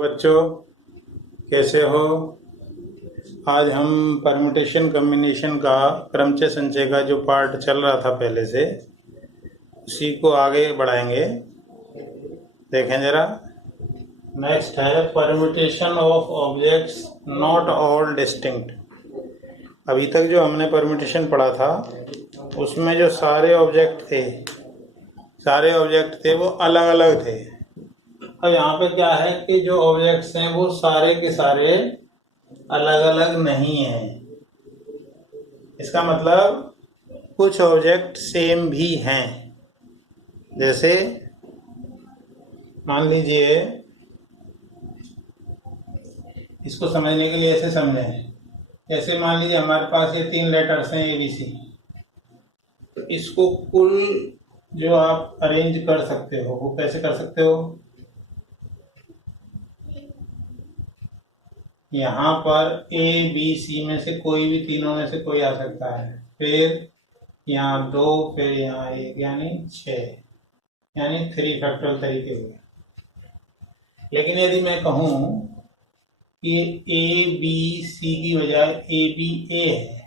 बच्चों, कैसे हो? आज हम परम्यूटेशन कम्बिनेशन का क्रमचय संचय का जो पार्ट चल रहा था पहले से, उसी को आगे बढ़ाएंगे। देखें जरा। नेक्स्ट है permutation of objects not all distinct. अभी तक जो हमने परम्यूटेशन पढ़ा था उसमें जो सारे ऑब्जेक्ट थे वो अलग अलग थे। अब यहाँ पे क्या है कि जो ऑब्जेक्ट्स हैं वो सारे के सारे अलग अलग नहीं हैं। इसका मतलब कुछ ऑब्जेक्ट सेम भी हैं। जैसे मान लीजिए, इसको समझने के लिए ऐसे समझें। जैसे मान लीजिए हमारे पास ये 3 लेटर्स हैं ABC। तो इसको कुल जो आप अरेंज कर सकते हो वो कैसे कर सकते हो? यहाँ पर ABC में से कोई भी तीनों में से कोई आ सकता है। फिर यहाँ 2, फिर यहाँ 1, यानी 6, यानी 3 फैक्टोरियल तरीके हुए। लेकिन यदि मैं कहूँ कि ABC की बजाय ABA है।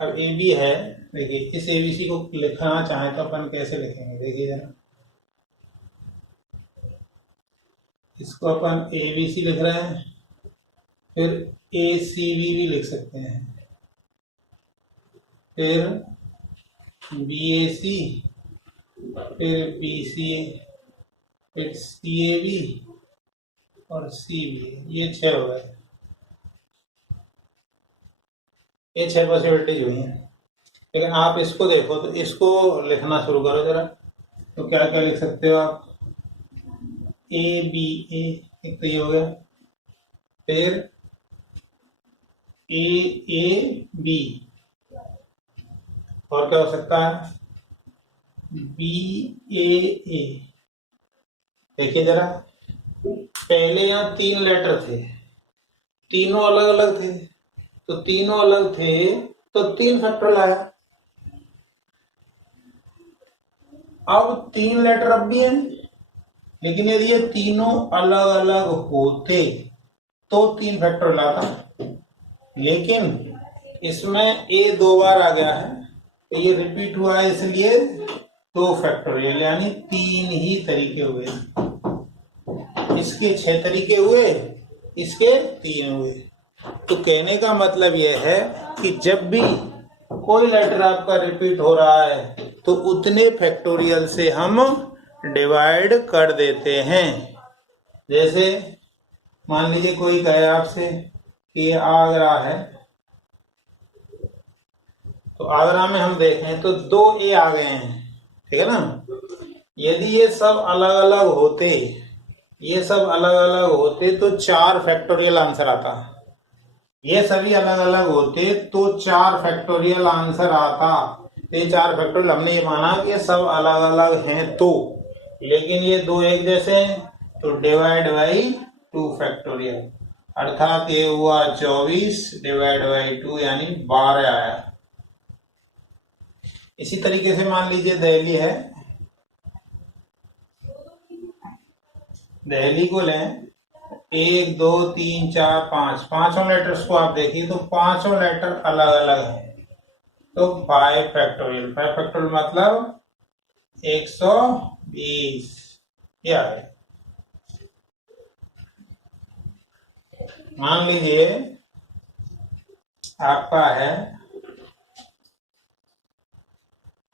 अब AB है, देखिए इस ABC को लिखना चाहे तो अपन कैसे लिखेंगे? देखिए जरा, इसको अपन ABC लिख रहे हैं, फिर ACB भी लिख सकते हैं, फिर BAC, फिर BCA, फिर CAB और CBA। ये 6 हो गए। ये 6 पॉसिबिलिटीज हुई हैं। लेकिन आप इसको देखो तो इसको लिखना शुरू करो जरा। तो क्या क्या लिख सकते हो आप? ABA एक तो ये हो गया, फिर AAB, और क्या हो सकता है? BAA। देखिए जरा, पहले यहाँ 3 लेटर थे, तीनों अलग अलग थे। तो तीनों अलग थे तो 3 फैक्टोरियल आया। अब 3 लेटर अब भी हैं, लेकिन यदि ये तीनों अलग अलग होते तो 3 फैक्टोरियल आता। लेकिन इसमें A 2 बार आ गया है, तो ये रिपीट हुआ है, इसलिए 2 फैक्टोरियल, यानी 3 ही तरीके हुए। इसके 6 तरीके हुए, इसके 3 हुए। तो कहने का मतलब यह है कि जब भी कोई लेटर आपका रिपीट हो रहा है तो उतने फैक्टोरियल से हम डिवाइड कर देते हैं। जैसे मान लीजिए कोई कहे आपसे कि ये आगरा है, तो आगरा में हम देखें तो 2 A आ गए हैं, ठीक है ना। यदि ये सब अलग अलग होते तो 4 फैक्टोरियल आंसर आता। ये सभी अलग अलग होते तो 4 फैक्टोरियल आंसर आता। ये 4 फैक्टोरियल हमने ये माना कि ये सब अलग अलग हैं तो, लेकिन ये 2 एक जैसे हैं तो डिवाइड बाई 2 फैक्टोरियल, अर्थात ये हुआ 24 डिवाइड बाई 2, यानी 12 आया। इसी तरीके से मान लीजिए दिल्ली है, दिल्ली को लें, 1 2 3 4 5, पांचों लेटर्स को आप देखिए तो पांचों लेटर अलग अलग हैं। तो 5 फैक्टोरियल, 5 फैक्टोरियल मतलब 120। क्या है? मान लीजिए आपका है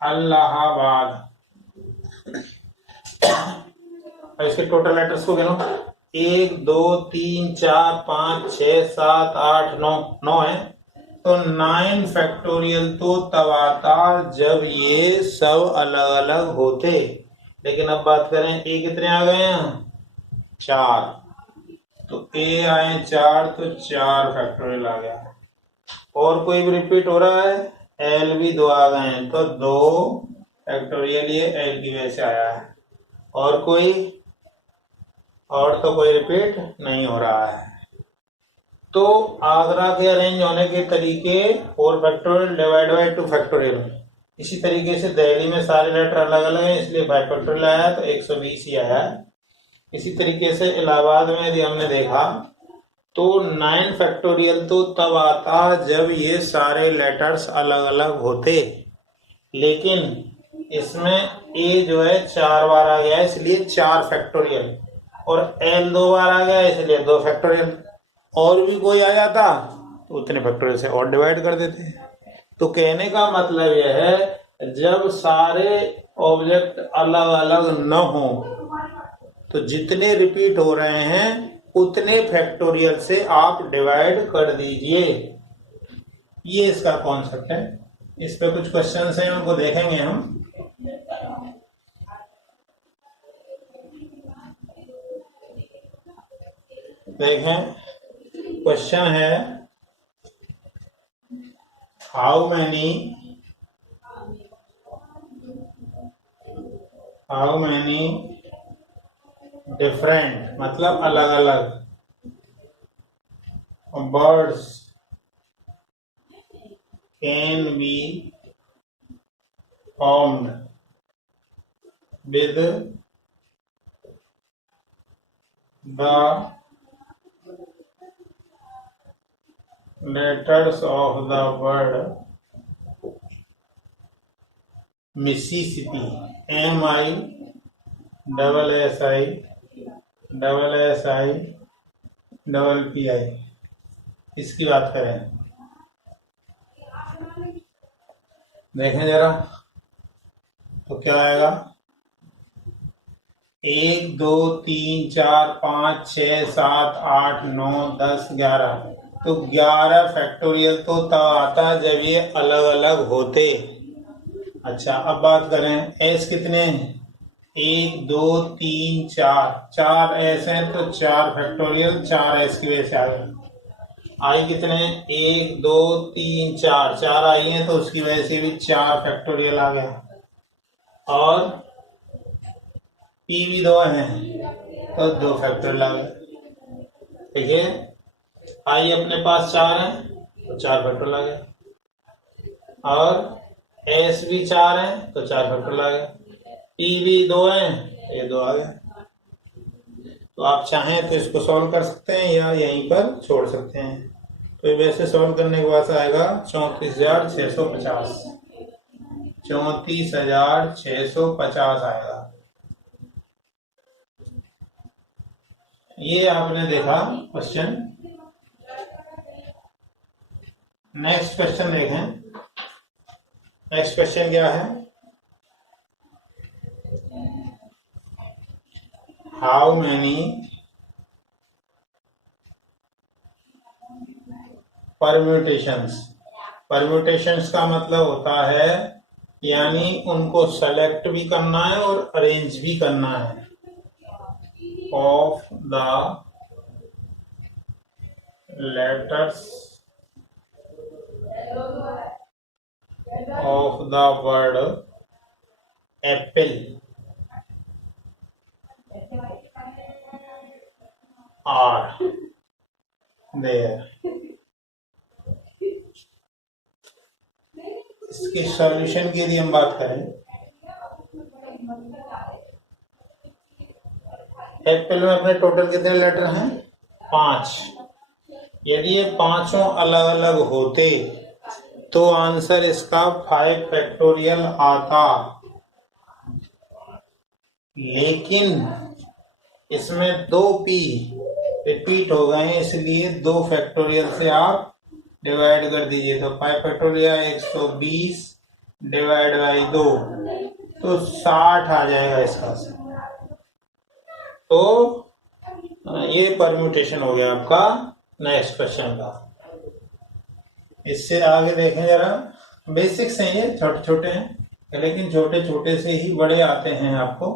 इलाहाबाद, इसके टोटल लेटर्स को गिनो। 1 2 3 4 5 6 7 8 9 है, तो 9 फैक्टोरियल तो तब आता जब ये सब अलग अलग होते। लेकिन अब बात करें A कितने आ गए हैं? 4। तो A आए 4, तो 4 फैक्टोरियल आ गया। और कोई भी रिपीट हो रहा है? L भी 2 आ गए हैं, तो 2 फैक्टोरियल ये L की वजह से आया है। और तो कोई रिपीट नहीं हो रहा है। तो आगरा के अरेंज होने के तरीके 4 फैक्टोरियल डिवाइड बाई 2 फैक्टोरियल। इसी तरीके से दिल्ली में सारे लेटर अलग अलग हैं, इसलिए 5 फैक्टोरियल आया, तो 120 ही आया है। इसी तरीके से इलाहाबाद में यदि हमने देखा तो 9 फैक्टोरियल तो तब आता जब ये सारे लेटर्स अलग अलग होते, लेकिन इसमें ए जो है 4 बार आ गया इसलिए 4 फैक्टोरियल, और एल 2 बार आ गया इसलिए 2 फैक्टोरियल। और भी कोई आ जाता तो उतने फैक्टोरियल से और डिवाइड कर देते। तो कहने का मतलब यह है जब सारे ऑब्जेक्ट अलग अलग न हो तो जितने रिपीट हो रहे हैं उतने फैक्टोरियल से आप डिवाइड कर दीजिए। ये इसका कॉन्सेप्ट है। इस पे कुछ क्वेश्चंस हैं, उनको देखेंगे हम। देखें, क्वेश्चन है हाउ मैनी डिफरेंट मतलब अलग अलग birds can be formed with the letters of the word Mississippi, MISSISSIPPI। इसकी बात करें, देखें जरा तो क्या आएगा। 1 2 3 4 5 6 7 8 9 10 11, तो 11 फैक्टोरियल तो तब आता जब ये अलग अलग होते। अच्छा, अब बात करें एस कितने हैं। 1 2 3 4, 4 एस हैं तो 4 फैक्टोरियल 4 एस की वजह से आ गए। आई कितने, 1 2 3 4, 4 आई हैं तो उसकी वजह से भी 4 फैक्टोरियल आ गया। और पी भी 2 हैं तो 2 फैक्टोरियल आ गए। ठीक है, आई अपने पास 4 है तो 4 फैक्टोरियल आ गया, और एस भी 4 है तो 4 फैक्टोरियल आ गया, पी भी 2 है ये 2 आ गया। तो आप चाहें तो इसको सॉल्व कर सकते हैं या यहीं पर छोड़ सकते हैं। तो वैसे सॉल्व करने के बाद आएगा 34,650, 34,650 आएगा। ये आपने देखा क्वेश्चन। नेक्स्ट क्वेश्चन देखें। नेक्स्ट क्वेश्चन क्या है, हाउ मैनी परम्यूटेशंस। परम्यूटेशंस का मतलब होता है यानी उनको सेलेक्ट भी करना है और अरेंज भी करना है, of the letters of the word apple are there। इसके सॉल्यूशन की यदि हम बात करें, एप्पल में अपने टोटल कितने लेटर हैं, 5। यदि ये पांचों अलग अलग होते तो आंसर इसका 5 फैक्टोरियल आता, लेकिन इसमें 2 पी रिपीट हो गए इसलिए 2 फैक्टोरियल से आप डिवाइड कर दीजिए। तो 5 फैक्टोरियल 120 डिवाइड बाई 2 तो 60 आ जाएगा इसका। तो ये परम्यूटेशन हो गया आपका नेक्स्ट क्वेश्चन का। इससे आगे देखें जरा, बेसिक्स हैं ये, छोटे छोटे हैं लेकिन छोटे छोटे से ही बड़े आते हैं आपको।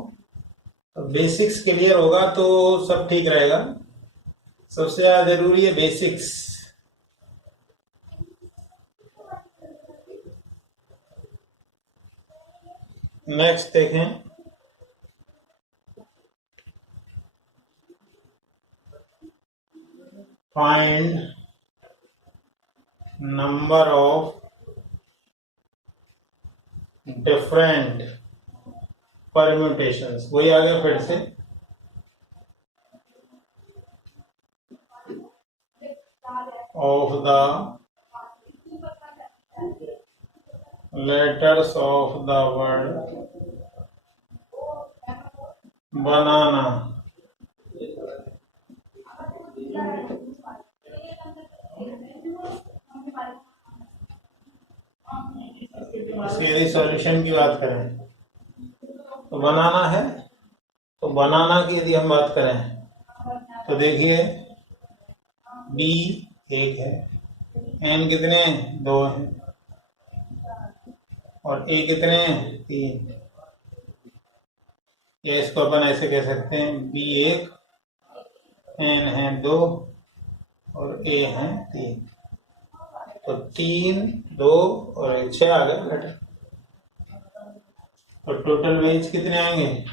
तो बेसिक्स क्लियर होगा तो सब ठीक रहेगा। सबसे ज्यादा जरूरी है बेसिक्स। नेक्स्ट देखें, find number of different permutations. वही आ गया फिर से, of the letters of the word banana. इसकी यदि सॉल्यूशन की बात करें तो बनाना है, तो बनाना की यदि हम बात करें तो देखिए बी 1 है, एन कितने 2 है और ए कितने 3। ये इसको अपन ऐसे कह सकते हैं बी 1, एन है 2 और ए है 3। तो 3, 2 और 6 आ गए लेटर। और टोटल वेज कितने आएंगे?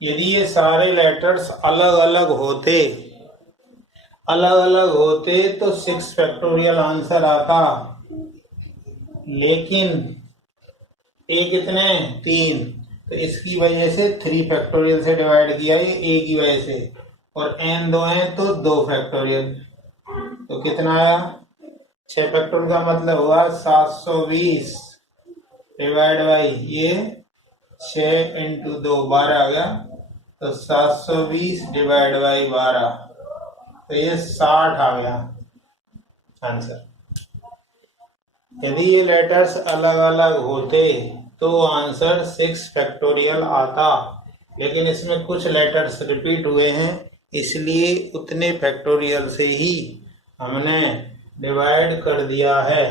यदि ये सारे लेटर्स अलग अलग होते तो 6 फैक्टोरियल आंसर आता, लेकिन ए कितने 3, तो इसकी वजह से 3 फैक्टोरियल से डिवाइड किया ये ए की वजह से, और एन 2 है तो 2 फैक्टोरियल, तो कितना आया 6 फैक्टोरियल का मतलब हुआ 720 डिवाइड बाई ये 6 इंटू 2 12 आ गया, तो 720 डिवाइड बाई 12, तो ये 60 आ गया आंसर। यदि ये लेटर्स अलग अलग होते तो आंसर 6 फैक्टोरियल आता, लेकिन इसमें कुछ लेटर्स रिपीट हुए हैं इसलिए उतने फैक्टोरियल से ही हमने डिवाइड कर दिया है।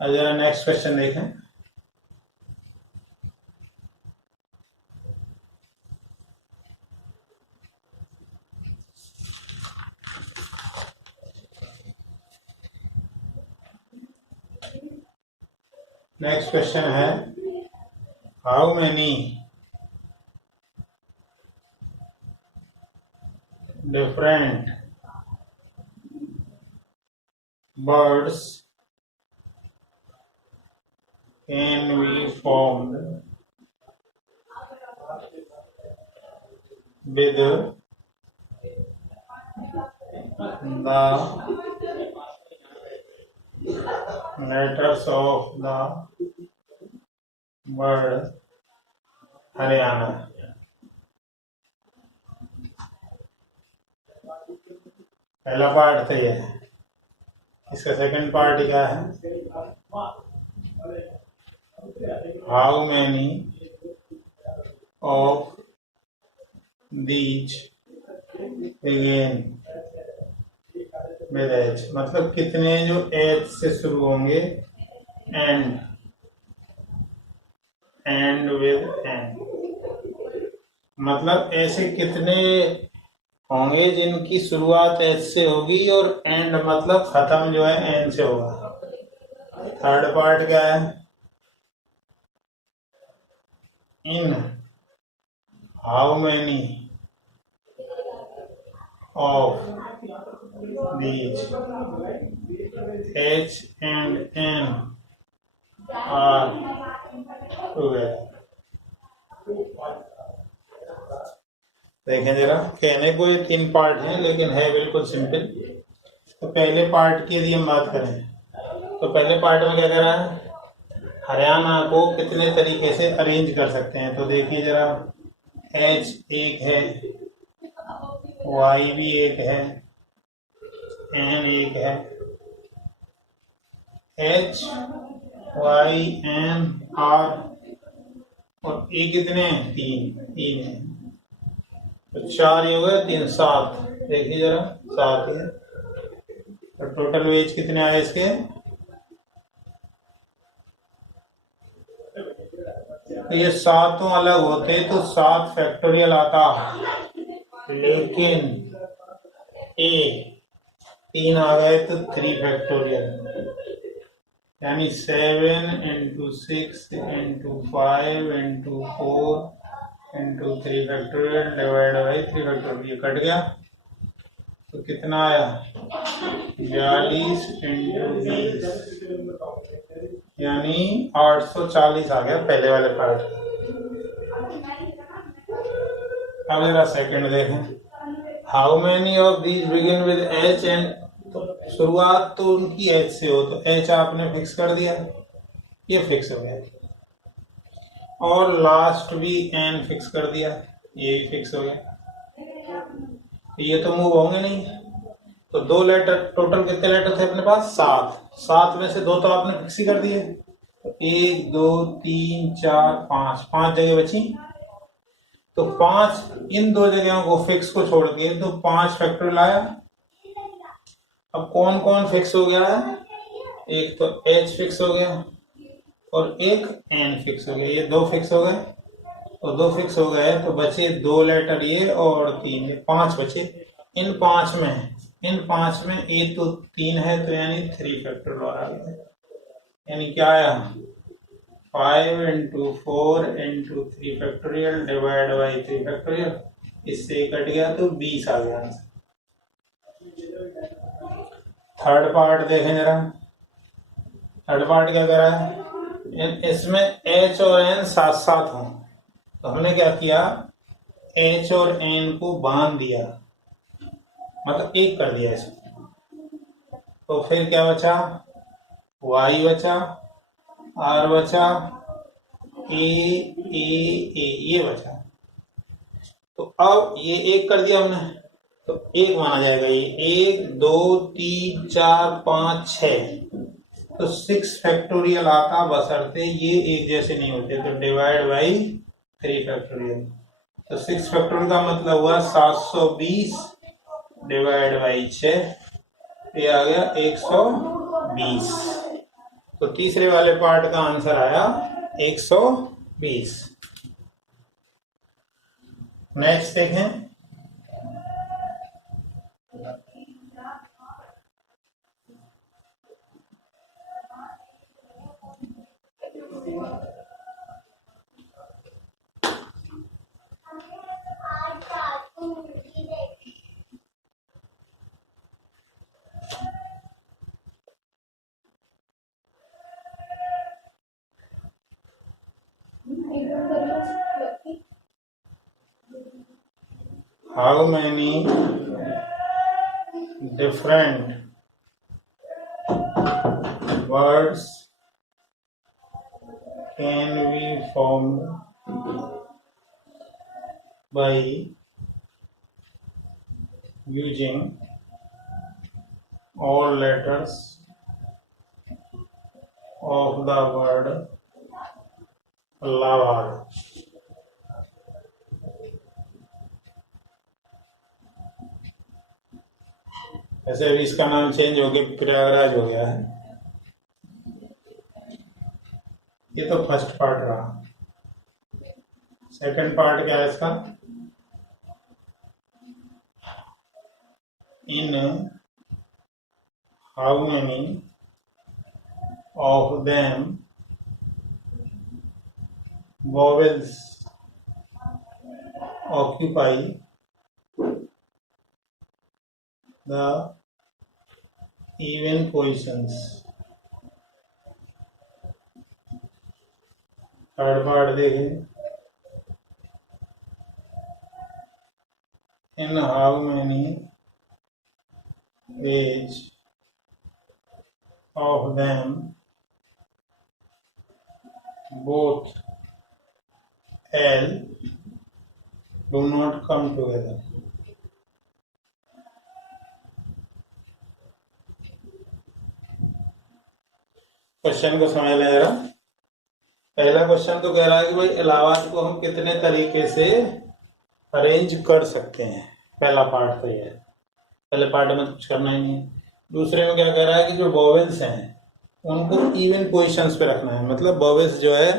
अब जरा नेक्स्ट क्वेश्चन देखें। नेक्स्ट क्वेश्चन है how many different birds can be formed with the letters of the word Haryana. पहला पार्ट तो ये है, इसका सेकंड पार्ट क्या है, how many of these begin with H, मतलब कितने जो एच से शुरू होंगे एंड विद एन, मतलब ऐसे कितने होंगे जिनकी शुरुआत एच से होगी और एंड मतलब खत्म जो है एन से होगा। थर्ड पार्ट क्या है, in how many of these H and N are together. देखें जरा, कहने को ये 3 पार्ट हैं लेकिन है बिल्कुल सिंपल। तो पहले पार्ट की यदि हम बात करें तो पहले पार्ट में क्या करा है, हरियाणा को कितने तरीके से अरेंज कर सकते हैं। तो देखिए जरा, एच 1 है, वाई भी 1 है, एन 1 है, एच वाई एन आर, और ए कितने 3 है, तो 4 हो गए, 3 7। देखिए जरा 7 है, तो टोटल वेज कितने आए इसके, तो ये 7 अलग होते तो 7 फैक्टोरियल आता, लेकिन ए 3 आ गए तो 3 फैक्टोरियल, यानी 7 into 6 into 5 into 4 into 3 factorial divide by 3 factorial, ये कट गया तो कितना आया 42 इंटू 20, यानी 840 आ गया पहले वाले पार्ट। अब जरा सेकंड देखें। How many of these begin with H and, तो शुरुआत तो उनकी एच से हो, तो एच आपने फिक्स कर दिया, ये फिक्स हो गया, और लास्ट भी एन फिक्स कर दिया, ये भी फिक्स हो गया। ये तो मूव होंगे नहीं, तो दो लेटर, टोटल कितने लेटर थे अपने पास? 7। 7 में से 2 तो आपने फिक्स ही कर दिए, तो 1 2 3 4 5, 5 जगह बची, तो 5, इन 2 जगहों को फिक्स को छोड़ के तो 5 फैक्टोरियल आया। अब कौन कौन फिक्स हो गया है? एक तो एच फिक्स हो गया और एक एन फिक्स हो गया, ये 2 फिक्स हो गए, और 2 फिक्स हो गए तो बचे 2 लेटर ये और 3, 5 बचे। इन 5 में ए तो 3 है, तो यानी 3 फैक्टोरियल और आ गया, यानी क्या आया? 5 into 4 into 3 factorial divide by 3 factorial, इससे कट गया तो 20 आ गया आंसर। थर्ड पार्ट देखें जरा, थर्ड पार्ट क्या करा है? इसमें एच और एन साथ साथ हों, तो हमने क्या किया? एच और एन को बांध दिया, मतलब एक कर दिया इसको, तो फिर क्या बचा? वाई बचा, आर बचा, ए ये बचा। तो अब ये एक कर दिया हमने, तो एक माना जाएगा, ये 1 2 3 4 5 6, तो 6 फैक्टोरियल आता, बशर्ते ये एक जैसे नहीं होते, तो डिवाइड बाई 3 फैक्टोरियल, तो 6 फैक्टोरियल का मतलब हुआ 720 डिवाइड बाई 6, ये आ गया 120। तो तीसरे वाले पार्ट का आंसर आया 120। नेक्स्ट देखें, how many different words can we form by using all letters of the word Allahabad? ऐसे अभी इसका नाम चेंज हो गया, प्रयागराज हो गया है। ये तो फर्स्ट पार्ट रहा। सेकंड पार्ट क्या है इसका? In how many of them vowels occupy the even positions? Third part देखें, in how many ways of them both L do not come together? Question को समझ लें जरा। पहला क्वेश्चन तो कह रहा है कि भाई इलाहाबाद को हम कितने तरीके से अरेंज कर सकते हैं। पहला पार्ट तो ये है, पहले पार्ट में कुछ करना ही नहीं है। दूसरे में क्या कह रहा है कि जो वॉवेल्स हैं उनको इवन पोजीशंस पे रखना है, मतलब वॉवेल्स जो है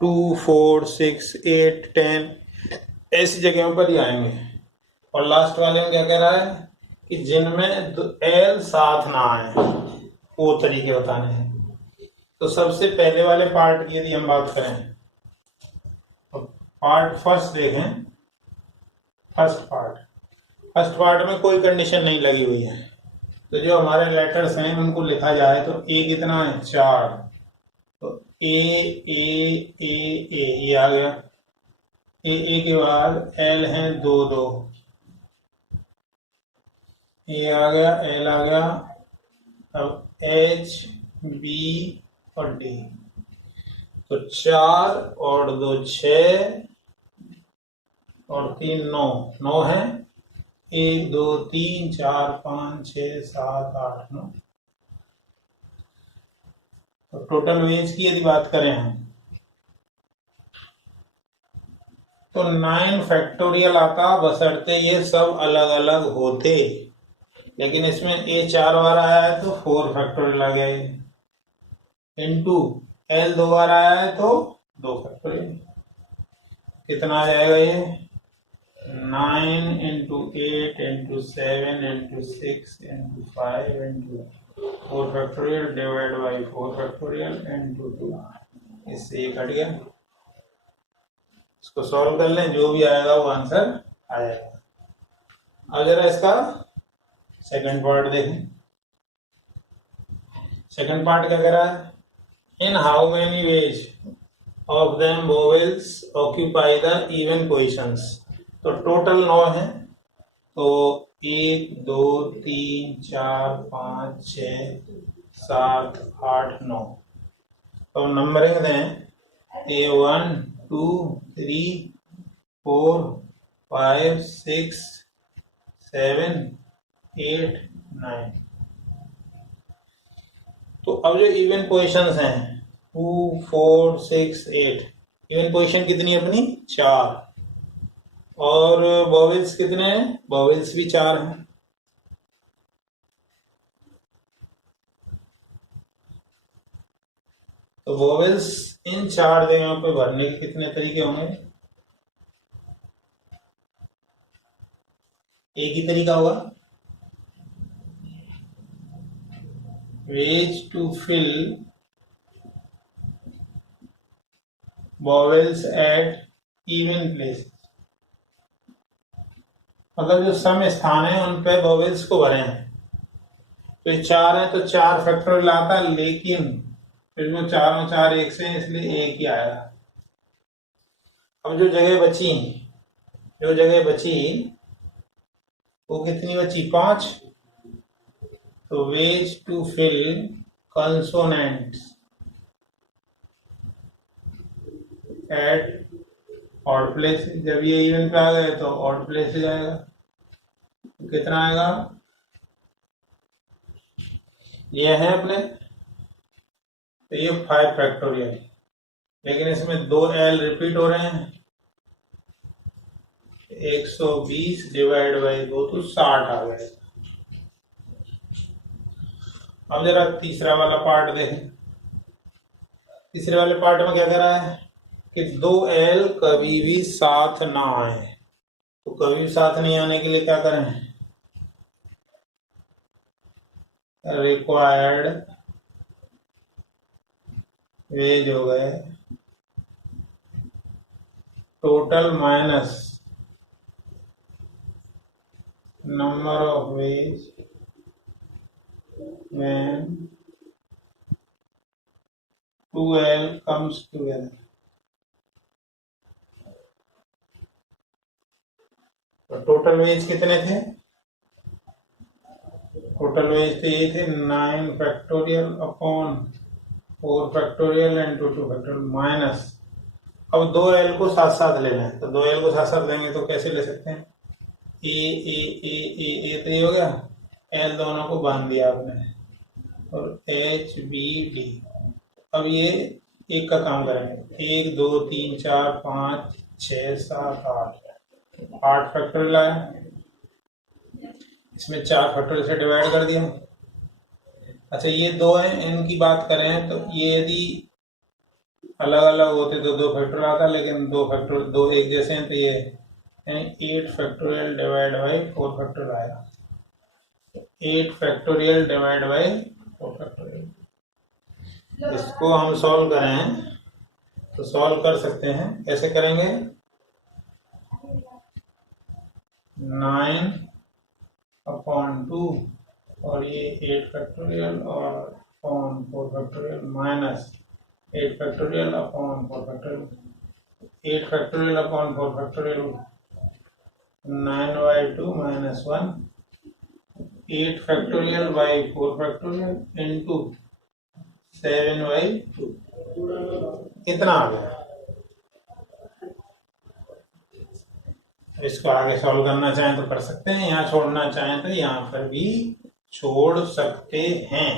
2 4 6 8 10 ऐसी जगहों पर ही आएंगे। और लास्ट वाले में क्या कह रहा है कि जिनमें एल साथ ना आए, वो तरीके बताने हैं। तो सबसे पहले वाले पार्ट की यदि हम बात करें तो पार्ट फर्स्ट देखें। फर्स्ट पार्ट में कोई कंडीशन नहीं लगी हुई है, तो जो हमारे लेटर्स हैं उनको लिखा जाए तो ए कितना है? 4, तो ए ये आ गया। ए के बाद एल है 2 2, ए आ गया, एल आ गया, अब एच, बी और डी। तो 4 और 2 6 और 3 9, 9 है। 1 2 3 4 5 6 7 8 9। तो टोटल वेज की यदि बात करें हम तो 9 फैक्टोरियल आता, बशर्ते ये सब अलग अलग होते। लेकिन इसमें ए 4 बार आया है तो 4 फैक्टोरियल आ गया है, इनटू एल 2 बार आया है तो 2 फैक्टोरियल। कितना आ जाएगा ये? 9 into 8 into 7 into 6 into 5 into 4 factorial divide by 4 factorial into 2। इससे ये कट गया। इसको सॉल्व कर लें, जो भी आएगा वो आंसर आ जाएगा। अब जरा इसका सेकंड पार्ट देखें। सेकंड पार्ट क्या कह रहा है? In how many ways of them vowels occupy the even positions. तो टोटल 9 है। तो 1 2 3 4 5 6 7 8 9। तो नंबरिंग दें A1 2 3 4 5 6 7 8 9। तो अब जो इवन पोजिशंस हैं 2 4 6 8, इवन पोजिशन कितनी है अपनी? 4। और वोवेल्स कितने हैं? वोवेल्स भी 4 हैं। तो वोवेल्स इन 4 जगहों पे भरने के कितने तरीके होंगे? एक ही तरीका होगा। ways to fill vowels at even places। मतलब जो सम स्थान है उन पे वोवेल्स को भरे हैं। तो ये 4 है तो 4 फैक्टोरियल आता, लेकिन फिर वो 4 4 एक से, इसलिए एक ही आएगा। अब जो जगह बची वो कितनी बची? 5। तो ways to fill consonants at odd places। जब ये इवन पे आ गए तो ऑड प्लेस जाएगा। तो कितना आएगा? ये है अपने, तो ये 5 फैक्टोरियल, लेकिन इसमें 2 एल रिपीट हो रहे हैं। 120 डिवाइड बाई 2 तो 60 आ गए। अब जरा तीसरा वाला पार्ट देखें। तीसरे वाले पार्ट में क्या कह रहा है कि 2 एल कभी भी साथ ना आए। तो कभी भी साथ नहीं आने के लिए क्या करें? रिक्वायर्ड वेज हो गए total minus number of veg when 2L comes together। तो टोटल वेज कितने थे? टोटल वेज तो ये थे 9 factorial upon 4 factorial into 2 factorial minus. अब 2L को साथ साथ ले लें। तो 2L को साथ साथ लेंगे तो कैसे ले सकते हैं? ए तो ये हो गया, L दोनों को बांध दिया आपने, और एच बी डी। अब ये एक का काम करेंगे। 1 2 3 4 5 6 7 8 फैक्टोरियल आया। इसमें 4 फैक्टोरियल से डिवाइड कर दिया। अच्छा ये 2 हैं, इनकी बात करें तो ये यदि अलग अलग होते तो 2 फैक्टोरियल आता, लेकिन 2 फैक्टोरियल 2 एक जैसे हैं तो ये 8 फैक्टोरियल डिवाइड बाई 4 फैक्टोरियल आया। 8 फैक्टोरियल डिवाइड बाई 4 फैक्टोरियल। इसको हम सॉल्व करें तो सॉल्व कर सकते हैं। कैसे करेंगे? 9 अपॉन 2 और ये 8 फैक्टोरियल और upon 4 factorial minus 8 factorial upon 4 factorial. 8 factorial upon 4 factorial 9/2 -1 8 factorial by 4 factorial into 7/2 इतना आ गया। इसको आगे सॉल्व करना चाहें तो कर सकते हैं, यहाँ छोड़ना चाहें तो यहाँ पर भी छोड़ सकते हैं।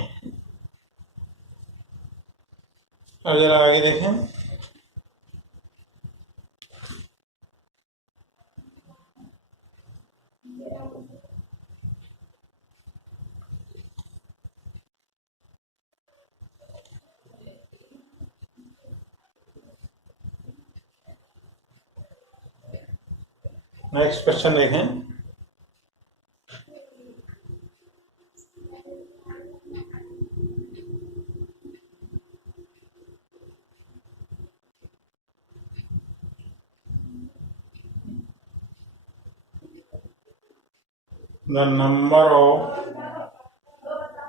अगर आगे देखें, नेक्स्ट क्वेश्चन देखें। द नंबर ऑफ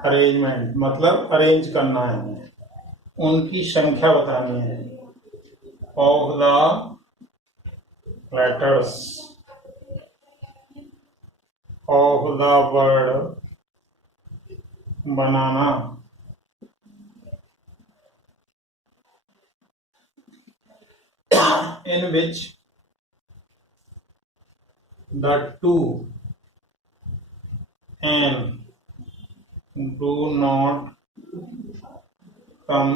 अरेंजमेंट, मतलब अरेंज करना है हमें, उनकी संख्या बतानी है। Of the letters of the word banana in which the two n do not come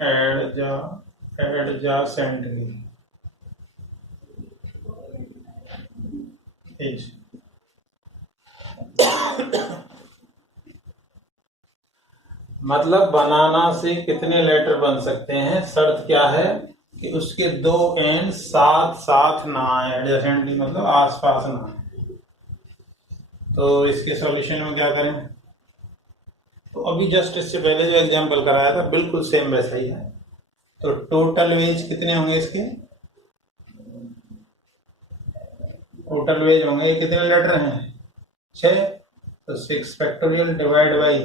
adjacently is मतलब बनाना से कितने लेटर बन सकते हैं, शर्त क्या है कि उसके दो एंड साथ साथ ना आए, एडजेसेंटली मतलब आसपास ना आए। तो इसके सॉल्यूशन में क्या करें, तो अभी जस्ट इससे पहले जो एग्जांपल कराया था बिल्कुल सेम वैसा ही है। तो टोटल वेज कितने होंगे इसके, टोटल वेज होंगे, कितने लेटर हैं 6, तो 6 फैक्टोरियल डिवाइड बाई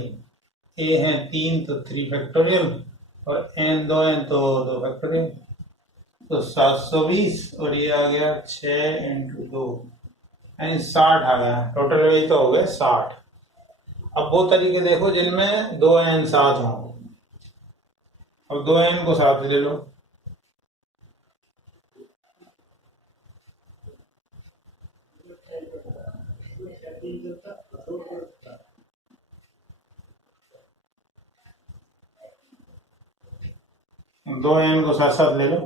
ए है 3 तो 3 फैक्टोरियल और एन 2 है तो 2 फैक्टोरियल, तो 720 और ये आ गया 6 इंटू 2 यानी 60 आ गया। टोटल वेज तो हो गए 60। अब वो तरीके देखो जिनमें 2 एन साथ हों। अब 2 एन को साथ ले लो, दो एन को साथ साथ ले लो।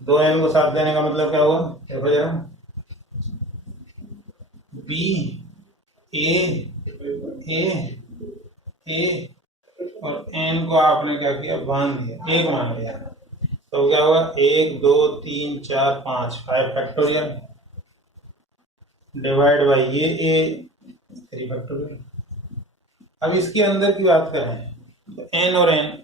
2 एन को साथ लेने का मतलब क्या हुआ, देखो जरा, बी ए ए ए और एन को आपने क्या किया, बांध दिया, एक मान लिया। तो क्या हुआ, 1 2 3 4 5 5 फैक्टोरियल डिवाइड बाई ये ए 3 फैक्टोरियल। अब इसके अंदर की बात करें तो एन और एन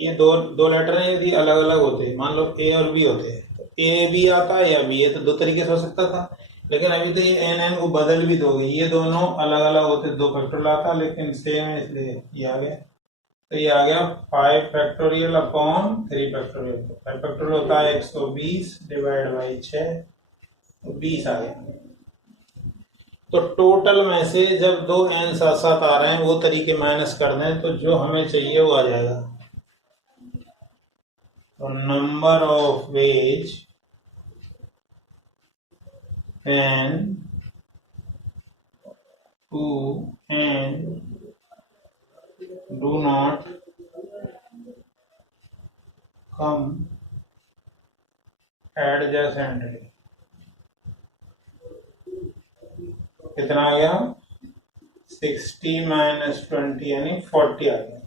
ये दो दो लेटर हैं, यदि अलग अलग होते, मान लो ए और बी होते तो ए बी आता या बी ए, तो दो तरीके से हो सकता था। लेकिन अभी तो ये एन एन को बदल भी दोगे, ये दोनों अलग अलग होते 2 फैक्टोरियल आता, लेकिन सेम है इसलिए ये आ गया। तो ये आ गया 5 फैक्टोरियल अपॉन 3 फैक्टोरियल। 5 फैक्टोरियल होता है 120 डिवाइड बाई 6, तो 20 आ गया। तो टोटल में से जब 2 एन साथ साथ आ रहे हैं वो तरीके माइनस कर दें तो जो हमें चाहिए वो आ जाएगा। तो number of veg when 2 n do not come adjacently, कितना आ गया, 60 माइनस 20 यानी 40 आ गया।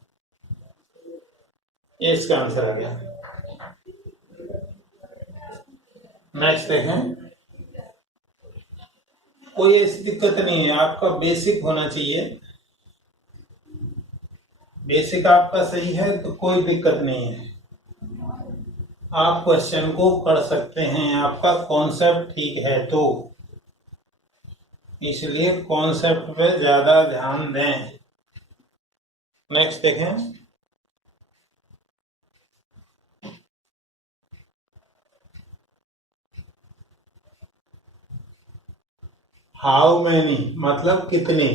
ये इसका आंसर आ गया। नेक्स्ट देखें, कोई ऐसी दिक्कत नहीं है, आपका बेसिक होना चाहिए, बेसिक आपका सही है तो कोई दिक्कत नहीं है, आप क्वेश्चन को कर सकते हैं, आपका कॉन्सेप्ट ठीक है। तो इसलिए कॉन्सेप्ट पे ज्यादा ध्यान दें। नेक्स्ट देखें, हाउ मैनी मतलब कितने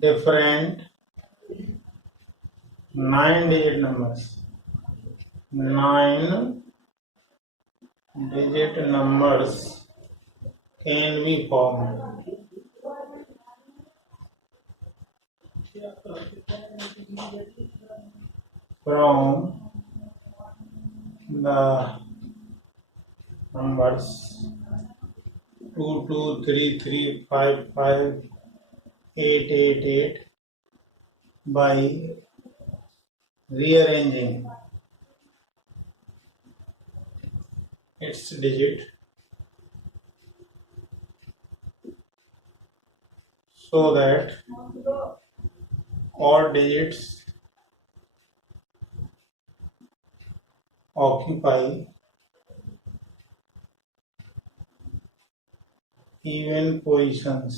different 9 digit numbers 9 digit numbers can be form from the numbers 2 2 3 3 5 5 8 8 8 by rearranging its digit so that odd digits occupy even positions.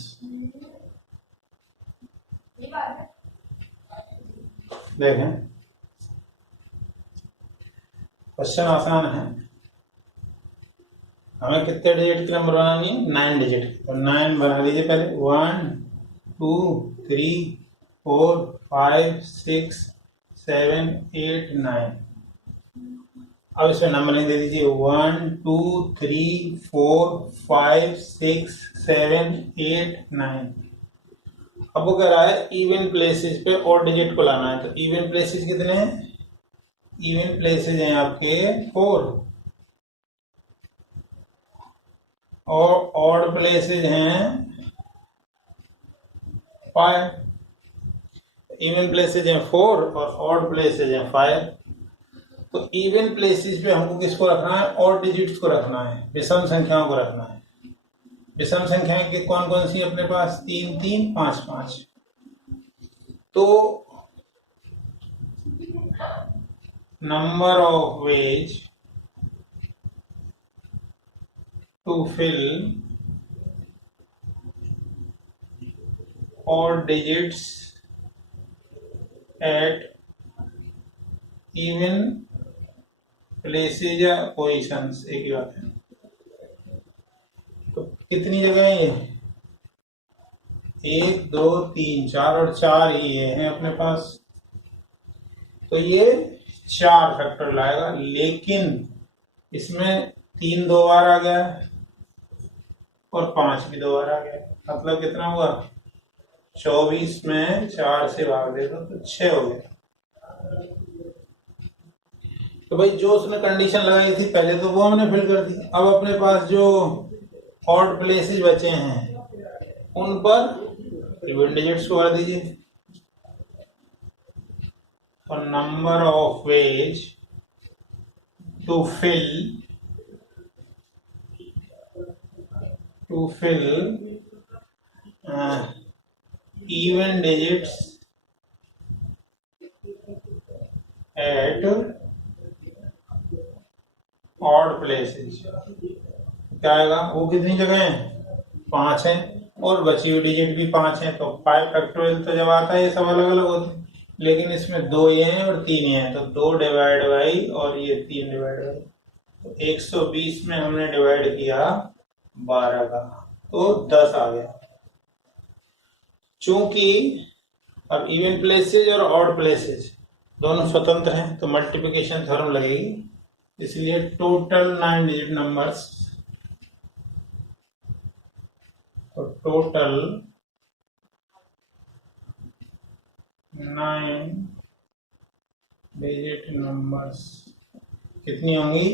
देखें क्वेश्चन आसान है। हमें कितने डिजिट की नंबर बनानी है? 9 डिजिट। तो 9 बना लीजिए पहले 1 2 3 4 5 6 7 8 9। अब इसमें नंबरिंग दे दीजिए 1 2 3 4 5 6 7 8 9। अब वो कह रहा है इवन प्लेसेस पे और डिजिट को लाना है। तो इवन प्लेसेस कितने हैं? इवन प्लेसेस हैं आपके 4 और ऑड प्लेसेस हैं 5। इवन प्लेसेस हैं 4 और ऑड प्लेसेस हैं 5। तो इवन प्लेसेस पे हमको किसको रखना है? ऑड डिजिट्स को रखना है, विषम संख्याओं को रखना है। विषम संख्याएं के कौन कौन सी अपने पास? 3 3 5 5। तो number of ways to fill odd digits at even places या पोजिशंस एक ही बात है। तो कितनी जगह है ये? 1 2 3 4 और 4 ही ये हैं अपने पास। तो ये 4 फैक्टर लाएगा, लेकिन इसमें 3 2 बार आ गया और 5 भी 2 बार आ गया। मतलब कितना हुआ? 24 में 4 से भाग दे दो तो 6 हो गया। तो भाई जो उसने कंडीशन लगाई थी पहले तो वो हमने फिल कर दी। अब अपने पास जो ऑड प्लेसेस बचे हैं उन पर इवन डिजिट्स को कर दीजिए। और number of ways to fill even digits at odd places क्या आएगा? वो कितनी जगह है? 5 है और बची हुई डिजिट भी 5 है। तो 5 फैक्टोरियल तो जब आता है ये सब अलग अलग होते हैं, लेकिन इसमें 2 ये हैं और 3 ये हैं। तो 2 डिवाइड बाई और ये 3 डिवाइड बाई। तो 120 में हमने डिवाइड किया 12 का तो 10 आ गया। चूंकि अब इवन प्लेसेज और ऑड प्लेसेज दोनों स्वतंत्र हैं तो मल्टीप्लिकेशन थ्योरम लगेगी, इसलिए टोटल 9 डिजिट नंबर्स, तो टोटल 9 डिजिट नंबर्स कितनी होंगी?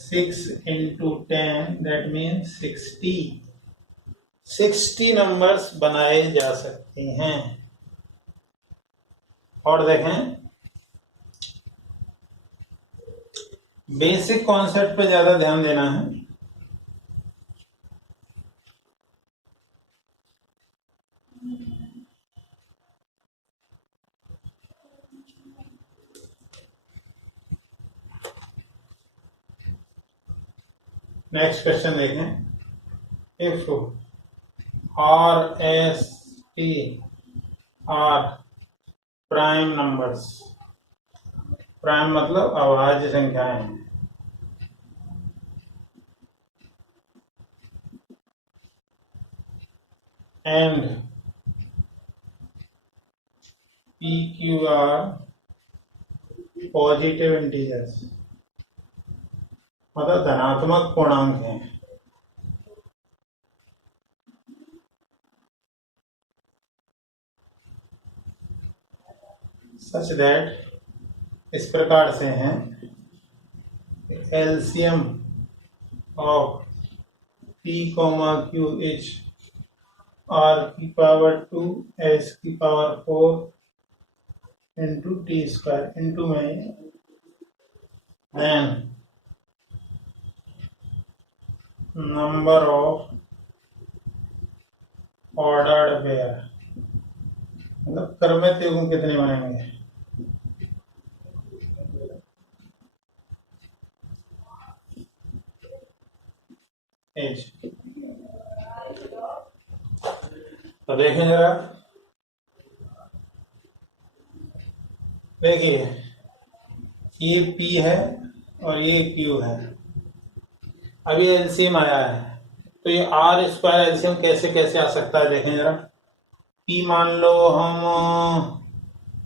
6 into 10 दैट मीन्स 60 नंबर्स बनाए जा सकते हैं। और देखें बेसिक कॉन्सेप्ट पे ज्यादा ध्यान देना है। नेक्स्ट क्वेश्चन देखें। If R S T R prime numbers, prime मतलब अभाज्य संख्याएं, and P Q R positive integers, मतलब धनात्मक पूर्णांक हैं। सच दैट इस प्रकार से हैं LCM of p comma q is r की पावर 2 s की power 4 into t square into में then number of ordered pair, मतलब क्रमित युग्म कितने बनेंगे। तो देखें जरा, देखिए ये P है और ये Q है। अब ये एलसीएम आया है, तो ये आर स्क्वायर एलसीएम कैसे कैसे आ सकता है देखें जरा। P मान लो हम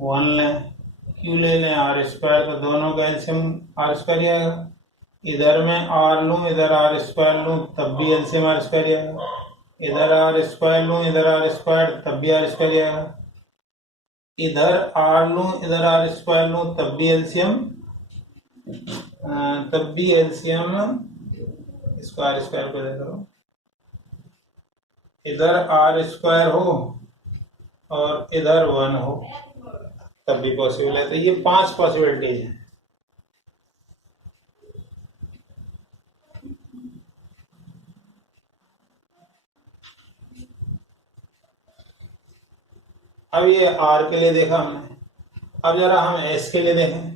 1 लें, Q ले लें आर स्क्वायर, तो दोनों का एलसीएम आर स्क्वायर ही आएगा। इधर में आर लूँ इधर आर स्क्वायर लूँ तब भी एलसीएम आर स्क्वायर ही आएगा। इधर आर स्क्वायर लूँ इधर आर स्क्वायर तब भी आर स्क्वायर ही आएगा। इधर आर लूँ इधर आर स्क्वायर लूँ तब भी एलसीएम इसको आर स्क्वायर को दे दो। इधर आर स्क्वायर हो और इधर 1 हो तब भी पॉसिबल है। तो ये 5 पॉसिबिलिटीज है। अब ये आर के लिए देखा हमने, अब जरा हम एस के लिए देखें।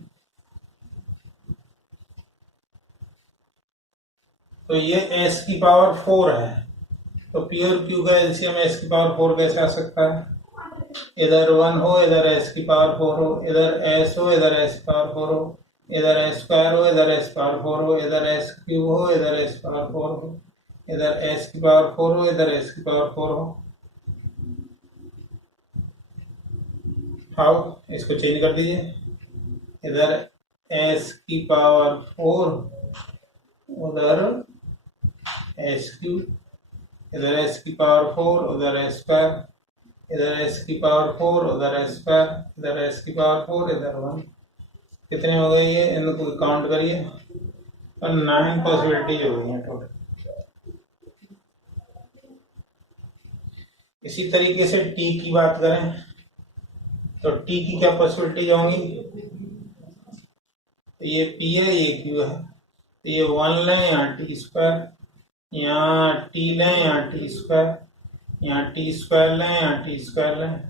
तो ये एस की पावर 4 है, तो पी और क्यू का एलसीएम एस की पावर 4 कैसे आ सकता है। इधर 1 हो इधर एस की पावर 4 हो, इधर एस हो इधर एस की पावर 4 हो, इधर एस स्क्वायर हो इधर एस पावर 4 हो, इधर एस क्यूब हो इधर एस पावर 4 हो, इधर एस की पावर 4 हो इधर एस की पावर 4 हो। हाउ, इसको चेंज कर दीजिए। इधर एस की पावर 4 उधर एस क्यूब, इधर एस की पावर 4 उधर एस स्क्वायर, इधर एस की पावर 4 उधर एस स्क्वायर, इधर एस की पावर 4 इधर 1। कितने हो गए ये, इनको काउंट करिए। और 9 पॉसिबिलिटीज हो गई हैं टोटल। इसी तरीके से टी की बात करें तो टी की क्या पॉसिबिलिटीज होंगी। ये पी है ये क्यू है, तो ये 1 लें यहाँ टी स्क्वायर, यहाँ टी लें यहाँ टी स्क्वायर, यहाँ टी स्क्वायर लें यहाँ टी स्क्वायर लें,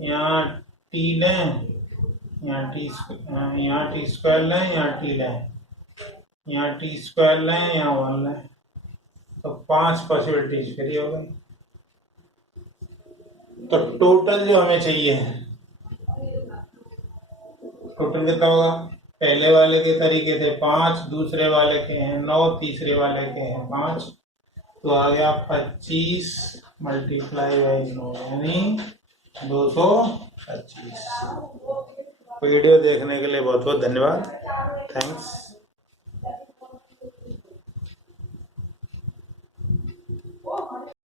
यहाँ टी लें यहाँ टी स्क्वायर लें यहाँ टी लें, यहाँ टी स्क्वायर लें यहाँ 1 लें। तो 5 पॉसिबिलिटीज फ्री हो गई। तो टोटल जो हमें चाहिए है, टोटल कितना होगा। पहले वाले के तरीके थे 5, दूसरे वाले के हैं 9, तीसरे वाले के हैं 5, तो आ गया 25 मल्टीप्लाई बाई 9 यानी 225। वीडियो देखने के लिए बहुत बहुत धन्यवाद। थैंक्स।